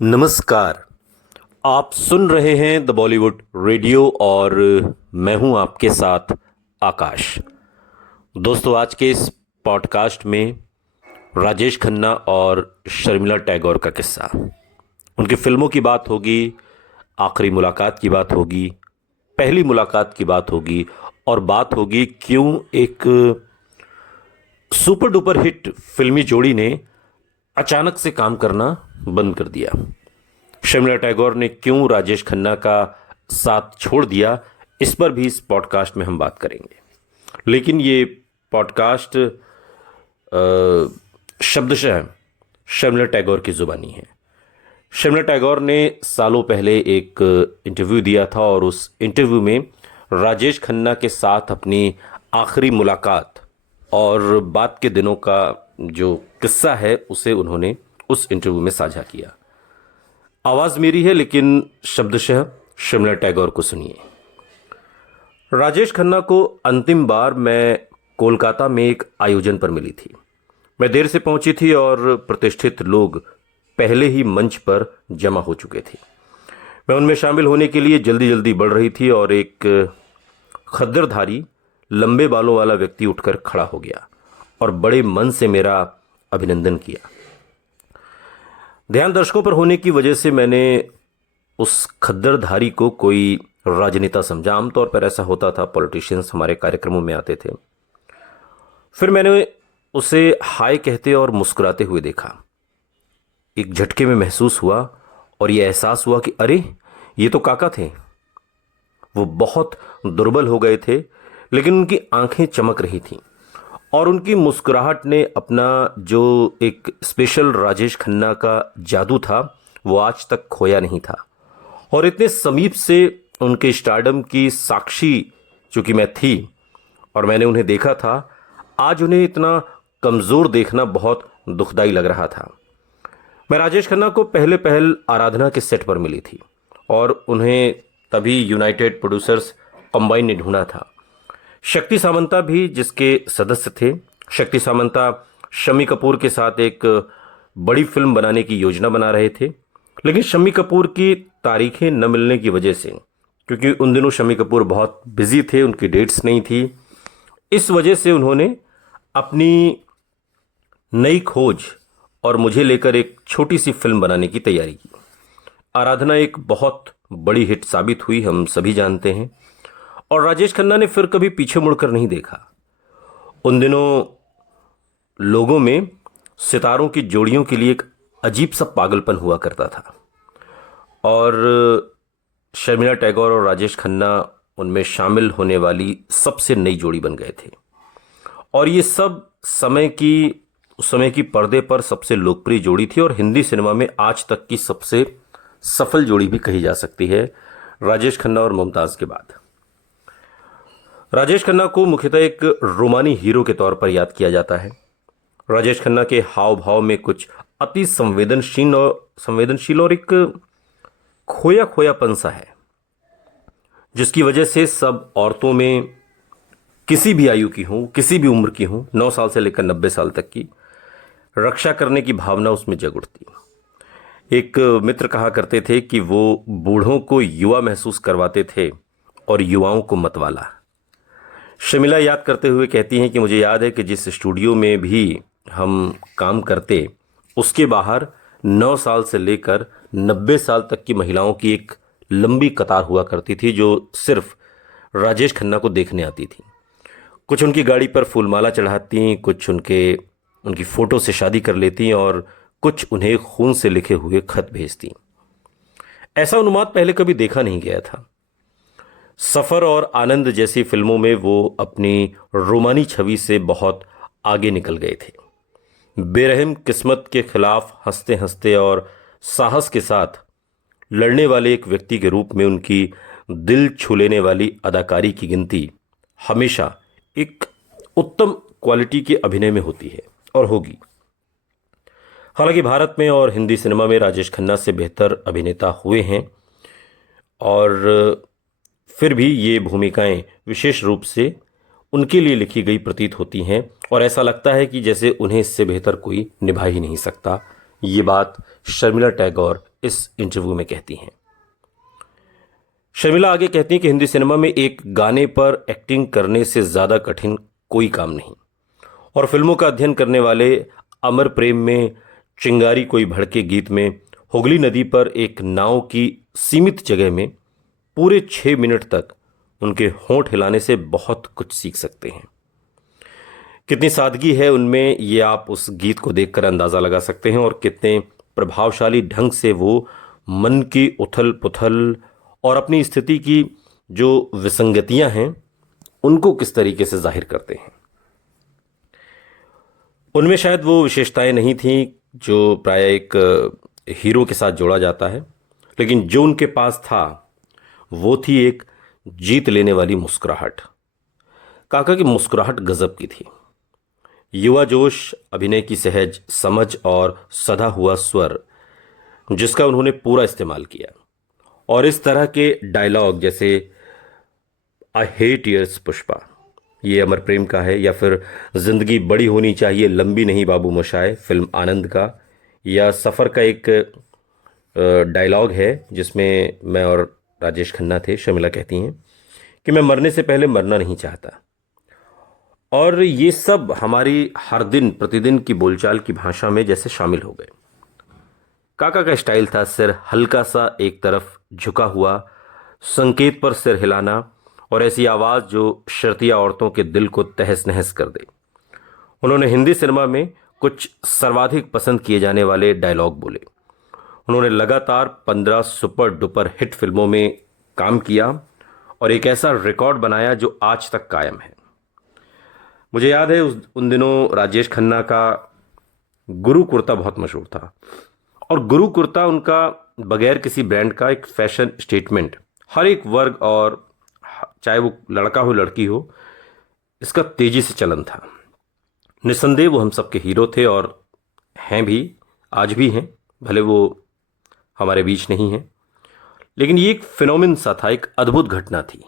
नमस्कार। आप सुन रहे हैं द बॉलीवुड रेडियो और मैं हूं आपके साथ आकाश। दोस्तों, आज के इस पॉडकास्ट में राजेश खन्ना और शर्मिला टैगोर का किस्सा, उनकी फिल्मों की बात होगी, आखिरी मुलाकात की बात होगी, पहली मुलाकात की बात होगी और बात होगी क्यों एक सुपर डुपर हिट फिल्मी जोड़ी ने अचानक से काम करना बंद कर दिया। शर्मिला टैगोर ने क्यों राजेश खन्ना का साथ छोड़ दिया, इस पर भी इस पॉडकास्ट में हम बात करेंगे। लेकिन ये पॉडकास्ट शब्दशः शर्मिला टैगोर की जुबानी है। शर्मिला टैगोर ने सालों पहले एक इंटरव्यू दिया था और उस इंटरव्यू में राजेश खन्ना के साथ अपनी आखिरी मुलाकात और बाद के दिनों का जो किस्सा है उसे उन्होंने उस इंटरव्यू में साझा किया। आवाज मेरी है लेकिन शब्दशः शर्मिला टैगोर को सुनिए। राजेश खन्ना को अंतिम बार मैं कोलकाता में एक आयोजन पर मिली थी। मैं देर से पहुंची थी और प्रतिष्ठित लोग पहले ही मंच पर जमा हो चुके थे। मैं उनमें शामिल होने के लिए जल्दी जल्दी बढ़ रही थी और एक खद्दरधारी लंबे बालों वाला व्यक्ति उठकर खड़ा हो गया और बड़े मन से मेरा अभिनंदन किया। ध्यान दर्शकों पर होने की वजह से मैंने उस खद्दरधारी को कोई राजनेता समझा। आमतौर पर ऐसा होता था, पॉलिटिशियंस हमारे कार्यक्रमों में आते थे। फिर मैंने उसे हाय कहते और मुस्कुराते हुए देखा। एक झटके में महसूस हुआ और यह एहसास हुआ कि अरे, ये तो काका थे। वो बहुत दुर्बल हो गए थे लेकिन उनकी आंखें चमक रही थीं और उनकी मुस्कुराहट ने अपना जो एक स्पेशल राजेश खन्ना का जादू था वो आज तक खोया नहीं था। और इतने समीप से उनके स्टारडम की साक्षी चूंकि मैं थी और मैंने उन्हें देखा था, आज उन्हें इतना कमज़ोर देखना बहुत दुखदाई लग रहा था। मैं राजेश खन्ना को पहले पहल आराधना के सेट पर मिली थी और उन्हें तभी यूनाइटेड प्रोड्यूसर्स कंबाइन ने ढूंढा था। शक्ति सामंता भी जिसके सदस्य थे। शक्ति सामंता शम्मी कपूर के साथ एक बड़ी फिल्म बनाने की योजना बना रहे थे, लेकिन शम्मी कपूर की तारीखें न मिलने की वजह से, क्योंकि उन दिनों शम्मी कपूर बहुत बिजी थे, उनकी डेट्स नहीं थी, इस वजह से उन्होंने अपनी नई खोज और मुझे लेकर एक छोटी सी फिल्म बनाने की तैयारी की। आराधना एक बहुत बड़ी हिट साबित हुई, हम सभी जानते हैं। और राजेश खन्ना ने फिर कभी पीछे मुड़कर नहीं देखा। उन दिनों लोगों में सितारों की जोड़ियों के लिए एक अजीब सा पागलपन हुआ करता था और शर्मिला टैगोर और राजेश खन्ना उनमें शामिल होने वाली सबसे नई जोड़ी बन गए थे। और ये सब उस समय की पर्दे पर सबसे लोकप्रिय जोड़ी थी और हिंदी सिनेमा में आज तक की सबसे सफल जोड़ी भी कही जा सकती है, राजेश खन्ना और मुमताज के बाद। राजेश खन्ना को मुख्यतः एक रोमानी हीरो के तौर पर याद किया जाता है। राजेश खन्ना के हाव भाव में कुछ अति संवेदनशील और एक खोया खोयापन सा है, जिसकी वजह से सब औरतों में, किसी भी आयु की हो, किसी भी उम्र की हो, 9 साल से लेकर 90 साल तक की, रक्षा करने की भावना उसमें जग उठती। एक मित्र कहा करते थे कि वो बूढ़ों को युवा महसूस करवाते थे और युवाओं को मतवाला। शर्मिला याद करते हुए कहती हैं कि मुझे याद है कि जिस स्टूडियो में भी हम काम करते, उसके बाहर 9 साल से लेकर 90 साल तक की महिलाओं की एक लंबी कतार हुआ करती थी जो सिर्फ राजेश खन्ना को देखने आती थी। कुछ उनकी गाड़ी पर फूलमाला चढ़ाती, कुछ उनकी फ़ोटो से शादी कर लेती और कुछ उन्हें खून से लिखे हुए खत भेजती। ऐसा उन्माद पहले कभी देखा नहीं गया था। सफ़र और आनंद जैसी फिल्मों में वो अपनी रोमानी छवि से बहुत आगे निकल गए थे। बेरहम किस्मत के खिलाफ हंसते हंसते और साहस के साथ लड़ने वाले एक व्यक्ति के रूप में उनकी दिल छू लेने वाली अदाकारी की गिनती हमेशा एक उत्तम क्वालिटी के अभिनय में होती है और होगी। हालांकि भारत में और हिंदी सिनेमा में राजेश खन्ना से बेहतर अभिनेता हुए हैं और फिर भी ये भूमिकाएं विशेष रूप से उनके लिए लिखी गई प्रतीत होती हैं और ऐसा लगता है कि जैसे उन्हें इससे बेहतर कोई निभा ही नहीं सकता। ये बात शर्मिला टैगोर इस इंटरव्यू में कहती हैं। शर्मिला आगे कहती हैं कि हिंदी सिनेमा में एक गाने पर एक्टिंग करने से ज़्यादा कठिन कोई काम नहीं, और फिल्मों का अध्ययन करने वाले अमर प्रेम में, चिंगारी कोई भड़के गीत में, हुगली नदी पर एक नाव की सीमित जगह में पूरे 6 मिनट तक उनके होंठ हिलाने से बहुत कुछ सीख सकते हैं। कितनी सादगी है उनमें, ये आप उस गीत को देखकर अंदाज़ा लगा सकते हैं, और कितने प्रभावशाली ढंग से वो मन की उथल पुथल और अपनी स्थिति की जो विसंगतियां हैं उनको किस तरीके से जाहिर करते हैं। उनमें शायद वो विशेषताएं नहीं थीं जो प्राय एक हीरो के साथ जोड़ा जाता है, लेकिन जो उनके पास था वो थी एक जीत लेने वाली मुस्कुराहट। काका की मुस्कुराहट गजब की थी। युवा जोश, अभिनय की सहज समझ और सधा हुआ स्वर जिसका उन्होंने पूरा इस्तेमाल किया, और इस तरह के डायलॉग जैसे आई हेट यर्स पुष्पा, ये अमर प्रेम का है, या फिर जिंदगी बड़ी होनी चाहिए लंबी नहीं बाबू मोशाय फिल्म आनंद का, या सफ़र का एक डायलॉग है जिसमें मैं और राजेश खन्ना थे। शर्मिला कहती हैं कि मैं मरने से पहले मरना नहीं चाहता, और ये सब हमारी हर दिन प्रतिदिन की बोलचाल की भाषा में जैसे शामिल हो गए। काका का स्टाइल था सिर हल्का सा एक तरफ झुका हुआ, संकेत पर सिर हिलाना, और ऐसी आवाज़ जो शर्तिया औरतों के दिल को तहस नहस कर दे। उन्होंने हिंदी सिनेमा में कुछ सर्वाधिक पसंद किए जाने वाले डायलॉग बोले। उन्होंने लगातार 15 सुपर डुपर हिट फिल्मों में काम किया और एक ऐसा रिकॉर्ड बनाया जो आज तक कायम है। मुझे याद है उन दिनों राजेश खन्ना का गुरु कुर्ता बहुत मशहूर था, और गुरु कुर्ता उनका बगैर किसी ब्रांड का एक फैशन स्टेटमेंट, हर एक वर्ग और चाहे वो लड़का हो लड़की हो, इसका तेजी से चलन था। निस्संदेह वो हम सबके हीरो थे और हैं भी, आज भी हैं, भले वो हमारे बीच नहीं हैं, लेकिन ये एक फिनोमिन सा था, एक अद्भुत घटना थी।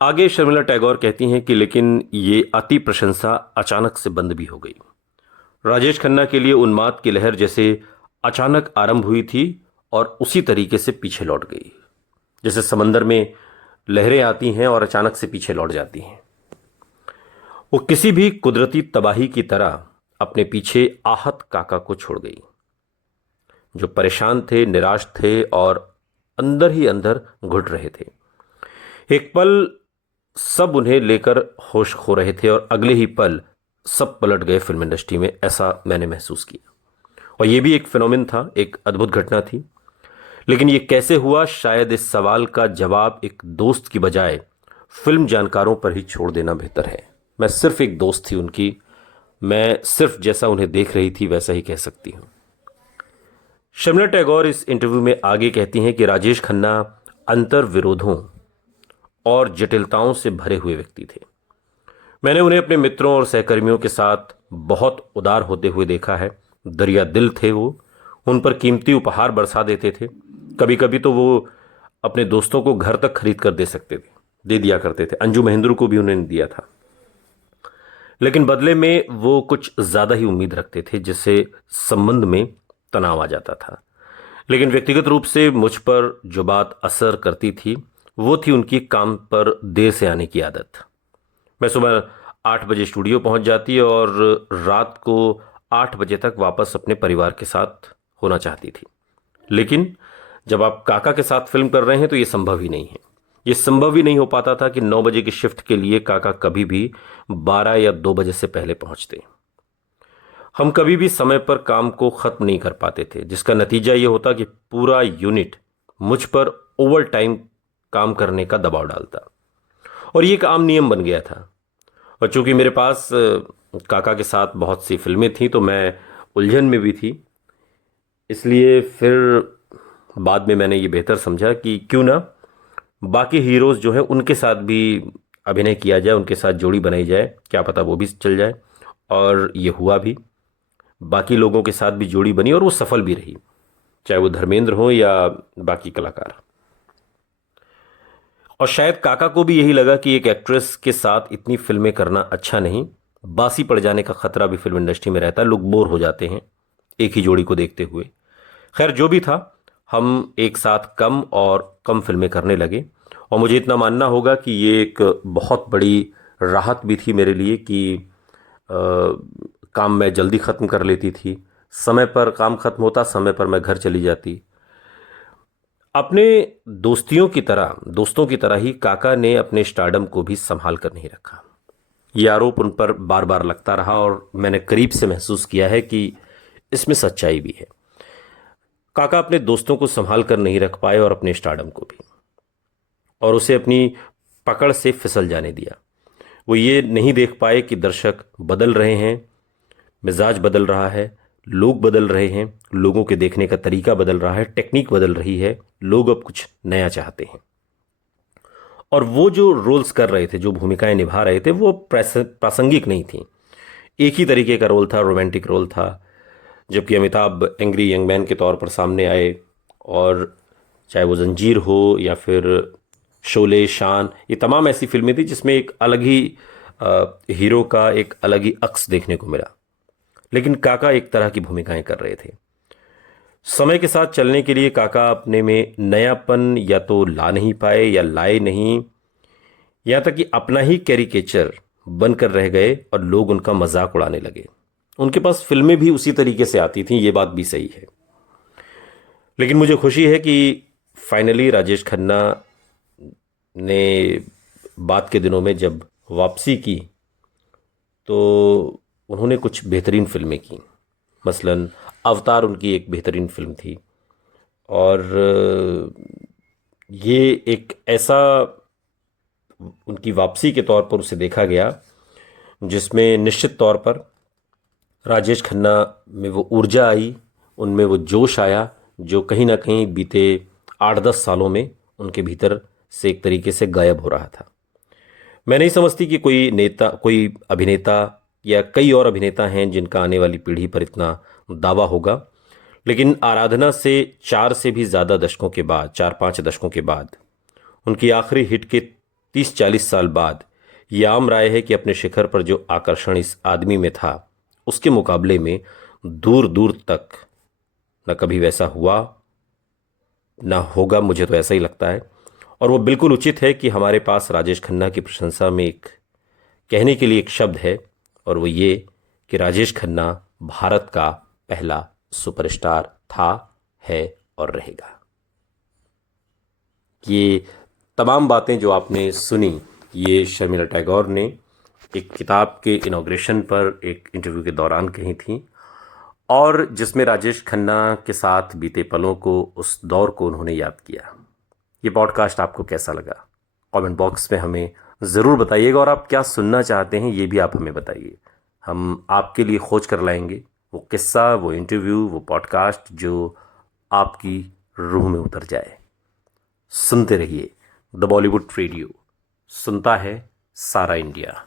आगे शर्मिला टैगोर कहती हैं कि लेकिन ये अति प्रशंसा अचानक से बंद भी हो गई। राजेश खन्ना के लिए उन्माद की लहर जैसे अचानक आरंभ हुई थी और उसी तरीके से पीछे लौट गई, जैसे समंदर में लहरें आती हैं और अचानक से पीछे लौट जाती हैं। वो किसी भी कुदरती तबाही की तरह अपने पीछे आहत काका को छोड़ गई, जो परेशान थे, निराश थे और अंदर ही अंदर घुट रहे थे। एक पल सब उन्हें लेकर होश खो रहे थे और अगले ही पल सब पलट गए फिल्म इंडस्ट्री में, ऐसा मैंने महसूस किया। और ये भी एक फिनोमिन था, एक अद्भुत घटना थी। लेकिन ये कैसे हुआ, शायद इस सवाल का जवाब एक दोस्त की बजाय फिल्म जानकारों पर ही छोड़ देना बेहतर है। मैं सिर्फ एक दोस्त थी उनकी, मैं सिर्फ जैसा उन्हें देख रही थी वैसा ही कह सकती हूँ। शर्मिला टैगोर इस इंटरव्यू में आगे कहती हैं कि राजेश खन्ना अंतर विरोधों और जटिलताओं से भरे हुए व्यक्ति थे। मैंने उन्हें अपने मित्रों और सहकर्मियों के साथ बहुत उदार होते हुए देखा है। दरिया दिल थे वो, उन पर कीमती उपहार बरसा देते थे। कभी कभी तो वो अपने दोस्तों को घर तक खरीद कर दे दिया करते थे। अंजू महेंद्र को भी उन्होंने दिया था, लेकिन बदले में वो कुछ ज़्यादा ही उम्मीद रखते थे, जिससे संबंध में तनाव आ जाता था। लेकिन व्यक्तिगत रूप से मुझ पर जो बात असर करती थी वो थी उनकी काम पर देर से आने की आदत। मैं सुबह 8 बजे स्टूडियो पहुंच जाती और रात को 8 बजे तक वापस अपने परिवार के साथ होना चाहती थी। लेकिन जब आप काका के साथ फिल्म कर रहे हैं तो ये संभव ही नहीं है। ये संभव ही नहीं हो पाता था कि 9 बजे की शिफ्ट के लिए काका कभी भी 12 या 2 बजे से पहले पहुंचते। हम कभी भी समय पर काम को ख़त्म नहीं कर पाते थे, जिसका नतीजा ये होता कि पूरा यूनिट मुझ पर ओवर टाइम काम करने का दबाव डालता, और ये एक आम नियम बन गया था। और चूंकि मेरे पास काका के साथ बहुत सी फिल्में थीं तो मैं उलझन में भी थी, इसलिए फिर बाद में मैंने ये बेहतर समझा कि क्यों ना बाकी हीरोज़ जो हैं उनके साथ भी अभिनय किया जाए, उनके साथ जोड़ी बनाई जाए, क्या पता वो भी चल जाए। और ये हुआ भी, बाकी लोगों के साथ भी जोड़ी बनी और वो सफल भी रही, चाहे वो धर्मेंद्र हो या बाकी कलाकार। और शायद काका को भी यही लगा कि एक एक्ट्रेस के साथ इतनी फिल्में करना अच्छा नहीं, बासी पड़ जाने का खतरा भी फिल्म इंडस्ट्री में रहता है, लोग बोर हो जाते हैं एक ही जोड़ी को देखते हुए। खैर जो भी था, हम एक साथ कम और कम फिल्में करने लगे और मुझे इतना मानना होगा कि ये एक बहुत बड़ी राहत भी थी मेरे लिए कि काम मैं जल्दी ख़त्म कर लेती थी, समय पर काम ख़त्म होता, समय पर मैं घर चली जाती। अपने दोस्तों की तरह ही काका ने अपने स्टारडम को भी संभाल कर नहीं रखा। ये आरोप उन पर बार बार लगता रहा और मैंने करीब से महसूस किया है कि इसमें सच्चाई भी है। काका अपने दोस्तों को संभाल कर नहीं रख पाए और अपने स्टारडम को भी, और उसे अपनी पकड़ से फिसल जाने दिया। वो ये नहीं देख पाए कि दर्शक बदल रहे हैं, मिजाज बदल रहा है, लोग बदल रहे हैं, लोगों के देखने का तरीका बदल रहा है, टेक्निक बदल रही है, लोग अब कुछ नया चाहते हैं। और वो जो रोल्स कर रहे थे, जो भूमिकाएं निभा रहे थे, वो प्रासंगिक नहीं थी। एक ही तरीके का रोल था, रोमांटिक रोल था। जबकि अमिताभ एंग्री यंग मैन के तौर पर सामने आए, और चाहे वो जंजीर हो या फिर शोले, शान, ये तमाम ऐसी फिल्में थी जिसमें एक अलग ही हीरो का एक अलग ही अक्स देखने को मिला। लेकिन काका एक तरह की भूमिकाएं कर रहे थे। समय के साथ चलने के लिए काका अपने में नयापन या तो ला नहीं पाए या लाए नहीं, यहाँ तक कि अपना ही कैरिकेचर बनकर रह गए और लोग उनका मजाक उड़ाने लगे। उनके पास फिल्में भी उसी तरीके से आती थीं, ये बात भी सही है। लेकिन मुझे खुशी है कि फाइनली राजेश खन्ना ने बाद के दिनों में जब वापसी की तो उन्होंने कुछ बेहतरीन फिल्में की। मसलन अवतार उनकी एक बेहतरीन फिल्म थी, और ये एक ऐसा उनकी वापसी के तौर पर उसे देखा गया जिसमें निश्चित तौर पर राजेश खन्ना में वो ऊर्जा आई, उनमें वो जोश आया जो कहीं ना कहीं बीते 8-10 सालों में उनके भीतर से एक तरीके से गायब हो रहा था। मैं नहीं समझती कि कोई अभिनेता या कई और अभिनेता हैं जिनका आने वाली पीढ़ी पर इतना दावा होगा। लेकिन आराधना से 4-5 दशकों के बाद, उनकी आखिरी हिट के 30-40 साल बाद, ये आम राय है कि अपने शिखर पर जो आकर्षण इस आदमी में था, उसके मुकाबले में दूर दूर तक न कभी वैसा हुआ ना होगा। मुझे तो ऐसा ही लगता है। और वो बिल्कुल उचित है कि हमारे पास राजेश खन्ना की प्रशंसा में एक कहने के लिए एक शब्द है, और वो ये कि राजेश खन्ना भारत का पहला सुपरस्टार था, है और रहेगा। ये तमाम बातें जो आपने सुनी, ये शर्मिला टैगोर ने एक किताब के इनॉग्रेशन पर एक इंटरव्यू के दौरान कही थी, और जिसमें राजेश खन्ना के साथ बीते पलों को, उस दौर को उन्होंने याद किया। ये पॉडकास्ट आपको कैसा लगा? कमेंट बॉक्स में हमें ज़रूर बताइएगा, और आप क्या सुनना चाहते हैं ये भी आप हमें बताइए। हम आपके लिए खोज कर लाएंगे वो किस्सा, वो इंटरव्यू, वो पॉडकास्ट जो आपकी रूह में उतर जाए। सुनते रहिए द बॉलीवुड रेडियो, सुनता है सारा इंडिया।